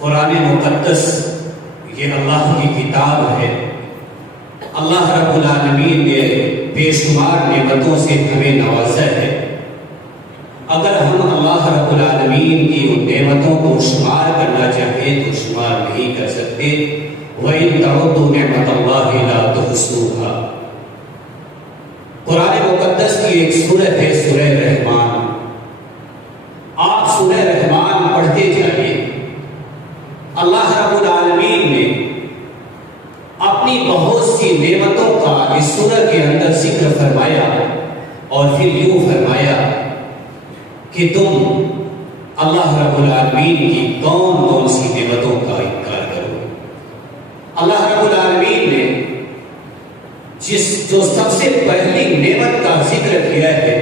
قرآن مقدس یہ اللہ کی کتاب ہے۔ اللہ رب العالمین نے بے شمار نعمتوں سے ہمیں نوازا ہے۔ اگر ہم اللہ رب العالمین کی ان نعمتوں کو شمار کرنا چاہیں تو شمار نہیں کر سکتے۔ وَإِن تَعُدُّوا نِعْمَتَ اللَّهِ لَا تُحْصُوهَا۔ قرآن مقدس کی ایک سورت ہے سورہ رحمان۔ آپ سورہ رحمان پڑھتے جائیے۔ اللہ رب العالمین نے اپنی بہت سی نعمتوں کا اس سورت کے اندر ذکر فرمایا اور پھر یوں فرمایا کہ تم اللہ رب العالمین کی کون کون سی نعمتوں کا انکار کرو۔ اللہ رب العالمین نے جو سب سے پہلی نعمت کا ذکر کیا ہے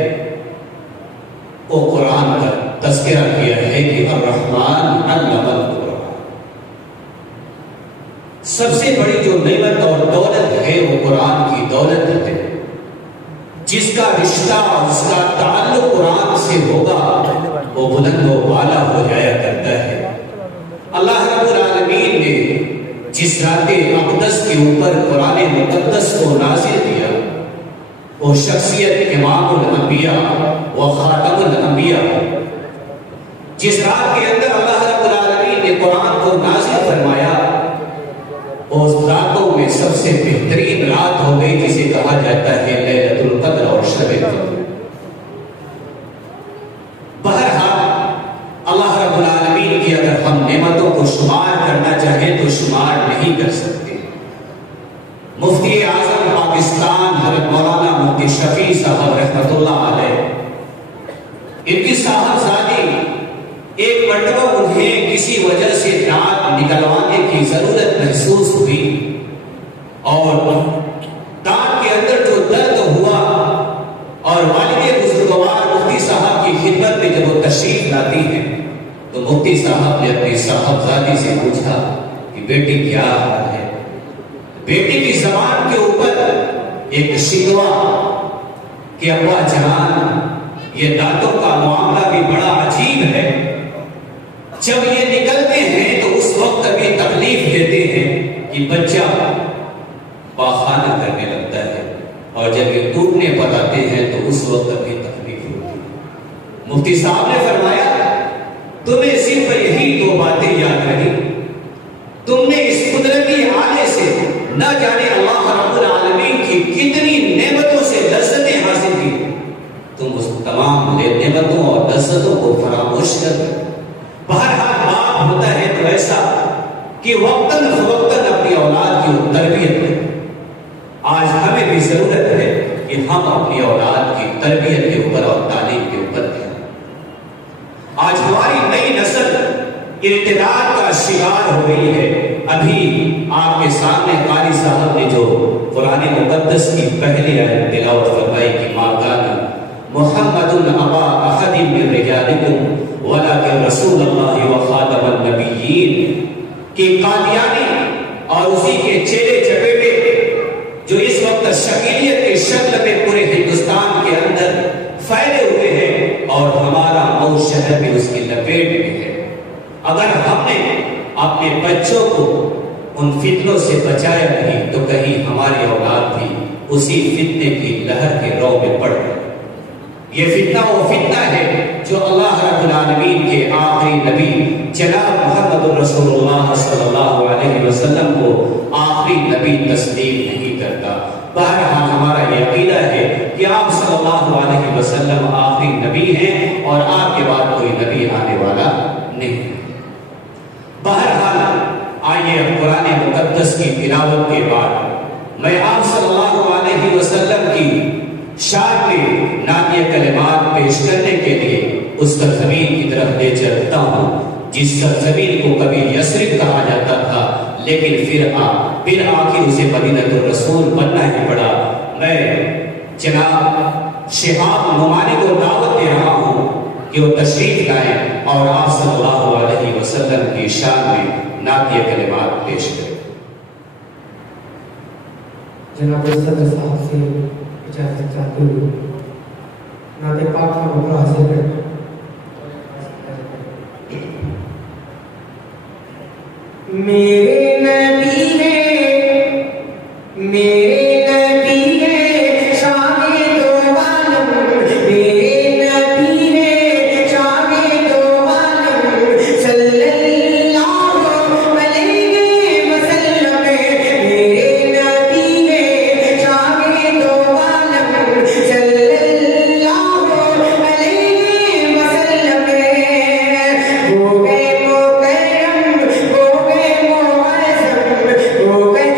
وہ قرآن کا تذکرہ کیا ہے کہ الرحمن علم القرآن۔ سب سے بڑی جو نعمت اور دولت ہے وہ قرآن کی دولت ہے۔ جس کا رشتہ اور اس کا تعلق قرآن سے ہوگا وہ بلند و بالا ہو جایا کرتا ہے۔ اللہ رب العالمین نے جس ذات اقدس کے اوپر قرآن مقدس کو نازل کیا وہ شخصیت امام الانبیاء و خاتم الانبیاء، جس رات کے اندر اللہ رب العالمین نے قرآن کو نازل فرمایا اس راتوں میں سب سے بہترین رات ہو گئی جسے کہا جاتا ہے لیلۃ القدر اور شب قدر۔ بہرحال اللہ رب العالمین کی اگر ہم نعمتوں کو شمار کرنا چاہیں تو شمار نہیں کر سکتے۔ مفتی اعظم پاکستان حضرت مولانا مفتی شفیع صاحب رحمۃ اللہ علیہ، ان کی صاحبزادی ایک مرتبہ انہیں کسی وجہ سے دانت نکلوانے کی ضرورت محسوس ہوئی اور دانت کے اندر جو درد ہوا اور والد بزرگوار مفتی صاحب کی خدمت میں جب وہ تشریف لاتی ہیں تو مفتی صاحب نے اپنی صاحبزادی سے پوچھا کہ بیٹی کیا حال ہے؟ بیٹی کی زبان کے اوپر ایک شکوہ کہ ابا جان یہ دانتوں کا معاملہ بھی بڑا عجیب ہے، جب یہ نکلتے ہیں تو اس وقت بھی تکلیف دیتے ہیں کہ بچہ پاخانہ کرنے لگتا ہے اور جب یہ ٹوٹنے بتاتے ہیں تو اس وقت بھی تکلیف ہوتی ہے۔ مفتی صاحب نے فرمایا تمہیں صرف یہی دو باتیں یاد رہی، تم نے اس قدرتی آلے سے نہ جانے اللہ رب العالمین کی کتنی نعمتوں سے لذتیں حاصل کی، تم اس تمام نعمتوں اور لذتوں کو فراموش کر دو۔ بہرحال باپ ہوتا ہے تو ایسا کہ وقتاً فوقتاً اپنی اولاد کی تربیت میں، آج ہمیں بھی ضرورت ہے کہ ہم اپنی اولاد کی تربیت کے اوپر اور تعلیم کے اوپر دیں۔ آج ہماری نئی نسل ارتداد کا شکار ہو رہی ہے۔ ابھی آپ کے سامنے قاری صاحب نے جو قرآن مقدس کی پہلی آیت تلاوت فرمائی کہ ما کان محمد ابا احد من رجالکم ولیکن رسول اللہ و خاتم النبیین، کہ قادیانی اور اسی کے چیلے چپیٹے جو اس وقت شکیلیت کے شکل میں پورے ہندوستان کے اندر پھیلے ہوئے ہیں اور ہمارا مئو شہر بھی اس کی لپیٹ میں ہے، اگر ہم نے اپنے بچوں کو ان فتنوں سے بچایا نہیں تو کہیں ہماری اولاد بھی اسی فتنے کی لہر کے رو میں پڑ گئی۔ یہ فتنہ وہ فتنہ ہے جو اللہ رب العالمین کے آخری نبی جناب محمد رسول اللہ صلی اللہ علیہ وسلم کو آخری نبی تسلیم نہیں کرتا۔ بہرحال ہمارا یہ عقیدہ ہے کہ آپ صلی اللہ علیہ وسلم آخری نبی ہیں اور آپ کے بعد کوئی نبی آنے والا نہیں۔ بہرحال آئیے قرآن مقدس کی تلاوت کے بعد میں آپ صلی شاد میں نعتیہ کلمات پیش کرنے کے لیے اس سرزمین کی طرف لے چلتا ہوں جس سرزمین کو کبھی یثرب کہا جاتا تھا، لیکن پھر آخر اسے مدینہ الرسول بننا ہی پڑا۔ میں جناب شہاب نعمانی کو دعوت دے رہا ہوں کہ وہ تشریف لائیں اور آپ صلی اللہ علیہ وسلم کی شان میں نعتیہ کلمات پیش کریں۔ جناب صدر صاحب سے اجازت چاہتے ہوئے نعت پاک کا مقرر حاصل کریں۔ میرے نبی ہے، میرے نبی ہے شان دو عالم، میرے نبی ہے شان دو عالم، صلی اللہ علیہ وسلم، میرے نبی ہے شان دو عالم، صلی اللہ علیہ وسلم، وہ گئے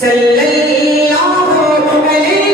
صلی اللہ علیہ